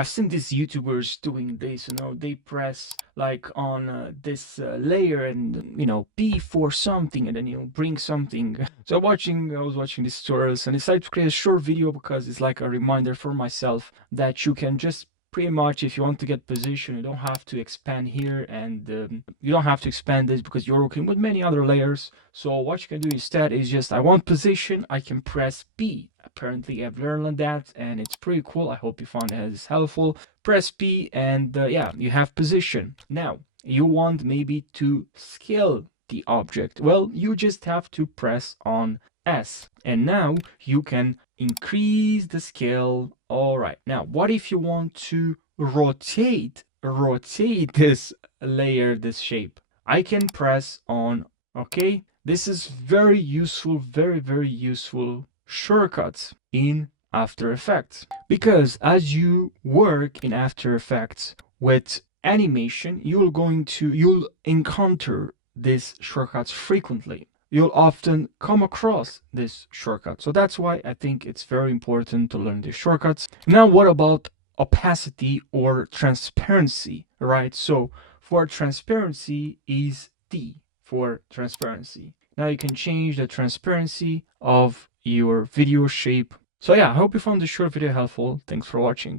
I've seen these YouTubers doing this, they press like on this layer and, P for something and then, bring something. So I was watching these tutorials and decided to create a short video because it's like a reminder for myself that you can just pretty much, if you want to get position, you don't have to expand here, and you don't have to expand this because you're working with many other layers. So what you can do instead is just, I want position, I can press P. Apparently I've learned that and it's pretty cool. I hope you found it as helpful. Press P and yeah, you have position. Now you want maybe to scale the object. Well, you just have to press on S and now you can increase the scale. All right, now what if you want to rotate this layer, this shape? I can press on, okay, this is very useful, very useful shortcuts in After Effects, because as you work in After Effects with animation, you'll encounter these shortcuts frequently. You'll often come across this shortcut. So that's why I think it's very important to learn these shortcuts. Now, what about opacity or transparency, right? So for transparency is T for transparency. Now you can change the transparency of your video shape. So yeah, I hope you found this short video helpful. Thanks for watching.